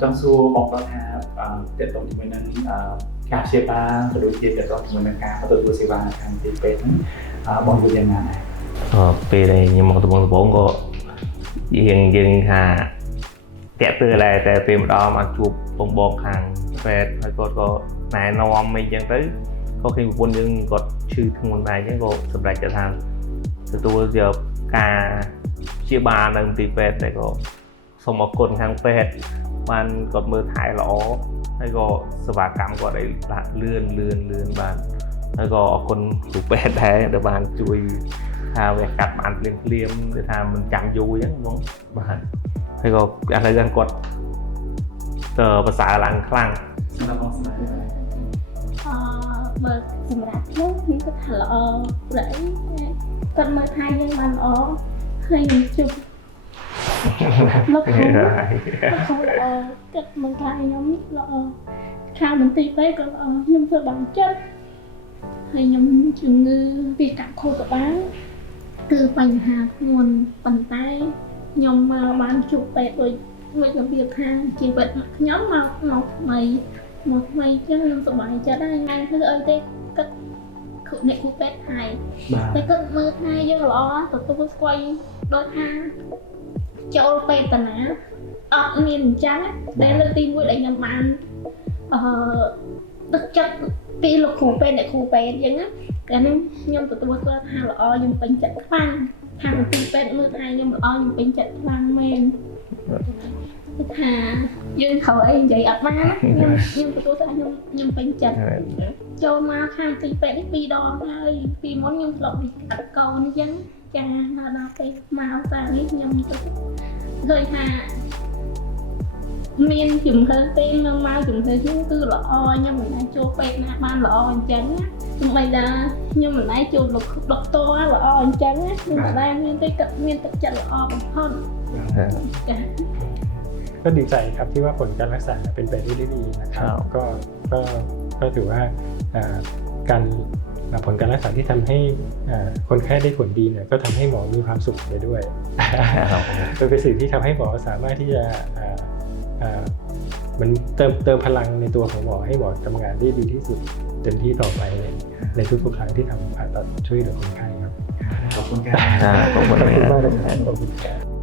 ចង់សួរបងប្អូនថាតើតើជាមួយនឹងការព្យាបាលក៏ដូចជាតើតើជាមួយនឹងការទទួលសេវាខាងទីពេទ្យហ្នឹងបងយល់យ៉ាងណាដែរពេលដែលខ្ញុំមកដំបូងក៏យើងថាតាក់ទើដែរតែពេលម្ដងមកជួបបងខាងពេទ្យហើយគាត់ក៏ណែនាំអីចឹងទៅក៏ឃើញប្រពន្ធយើងគាត់ឈឺធ្ងន់ដែរអញ្ចឹងក៏សម្រេចថាទទួលយកការព្យាបាលនៅទីពេទ្យតែក៏សូមអរគុណខាងពេទ្យបានគាត់មើលថែល្អហើយក៏សេវាកម្មគាត់ឲ្យលឿនបានហើយក៏អរគុណគ្រូពេទ្យដែរដែលបានជួយថាវាកាត់បានភ្លាមគឺថាមិនចាំយូរអញ្ចឹងបងបាទហើយក៏ឥឡូវគាត់ប្រសើរឡើងខ្លាំងសម្រាប់បងស្មារតីបើសម្រាប់ខ្ញុំគាត់ថាល្អព្រោះគាត់មើលថែយើងបានល្អហើយខ្ញុំជប់លោកគ្រូល្អគាត់មើលថែខ្ញុំល្អខាងមន្ទីរពេទ្យក៏ល្អខ្ញុំធ្វើបានចិត្តហើយខ្ញុំជំងឺពីកាក់ខួរក្បាលគឺបញ្ហាធ្ងន់ប៉ុន្តែខ្ញុំមកបានជួបពេទ្យដូចរបៀបថាជីវិតខ្ញុំមកថ្មីអញ្ចឹងខ្ញុំសប្បាយចិត្តហើយថ្ងៃធ្វើអីទេគាត់អ្នកគ្រូពេទ្យថៃតែគាត់មើលថែយើងល្អទទួលស្គាល់ដូចថាចូលពេទ្យតាណាអត់មានអញ្ចឹងតែលើកទី1ដែលខ្ញុំបានទឹកចិត្តពីលោកគ្រូពេទ្យអ្នកគ្រូពេទ្យអញ្ចឹងតែខ្ញុំទទួលស្គាល់ថាល្អខ្ញុំពេញចិត្តខ្លាំងខាងទីពេទ្យមើលថែខ្ញុំល្អខ្ញុំពេញចិត្តខ្លាំងមែនគឺថាយើងត្រូវអីនិយាយអត់បានខ្ញុំទទួលថាខ្ញុំពេញចិត្តចូលមកខាងទីពេទ្យនេះ2ដងហើយពីមុនខ្ញុំធ្លាប់កាត់កូនអញ្ចឹងចាដល់ពេលមកតានេះខ្ញុំទៅឃើញថាមានជំរឿទេនឹងមកជំរឿខ្ញុំគឺល្អខ្ញុំមិនអាចចូលពេទ្យណាបានល្អអញ្ចឹងណាទោះបីថាខ្ញុំមិនអាចចូលលោកដុកទ័រល្អអញ្ចឹងណាខ្ញុំមិនដែលមានទេគាត់មានទឹកចិត្តល្អបំផុតចាก็ดีใจครับที่ว่าผลการรักษาเป็นไปได้ดีนะครับก็ถือว่าการผลการรักษาที่ทำให้คนไข้ได้ผลดีเนี่ยก็ทำให้หมอมีความสุขไปด้วยเป็นสิ่งที่ทำให้หมอสามารถที่จะมันเติมพลังในตัวของหมอให้หมอทำงานได้ดีที่สุดเต็มที่ต่อไปในทุกๆครั้งที่ทำผ่าตัดช่วยเหลือคนไข้ครับขอบคุณครับขอบคุณมากเลยขอบคุณครับ